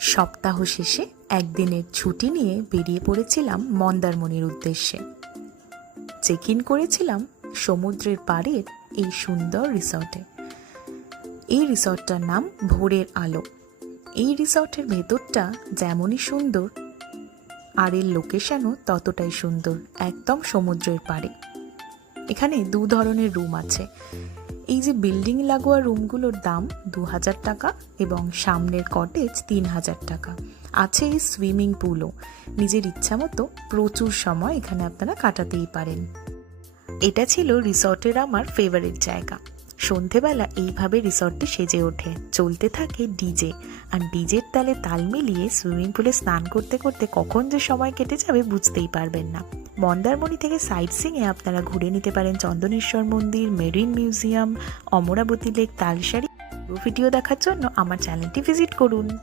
সপ্তাহ শেষে একদিনের ছুটি নিয়ে বেরিয়ে পড়েছিলাম মন্দারমণির উদ্দেশ্যে। চেক ইন করেছিলাম সমুদ্রের পাড়ের এই সুন্দর রিসর্টে। এই রিসর্টটার নাম ভোরের আলো। এই রিসর্টের ভেতরটা যেমনই সুন্দর, আর এর লোকেশনও ততটাই সুন্দর, একদম সমুদ্রের পাড়ে। এখানে দু ধরনের রুম আছে। এই যে বিল্ডিং লাগোয়া রুমগুলোর দাম 2000 টাকা এবং সামনের কটেজ 3000 টাকা। আছে এই সুইমিং পুলও। নিজের ইচ্ছা মতো প্রচুর সময় এখানে আপনারা কাটাতেই পারেন। এটা ছিল রিসর্টের আমার ফেভারিট জায়গা। সন্ধেবেলা এইভাবে রিসর্টটি সেজে ওঠে, চলতে থাকে ডিজে, আর ডিজের তালে তাল মিলিয়ে সুইমিং পুলে স্নান করতে করতে কখন যে সময় কেটে যাবে বুঝতেই পারবেন না। মন্দারমণি থেকে সাইট সিংয়ে আপনারা ঘুরে নিতে পারেন চন্দনেশ্বর মন্দির, marine museum, Amaravati lake, Talsari. Video দেখার জন্য আমার চ্যানেলটি ভিজিট করুন।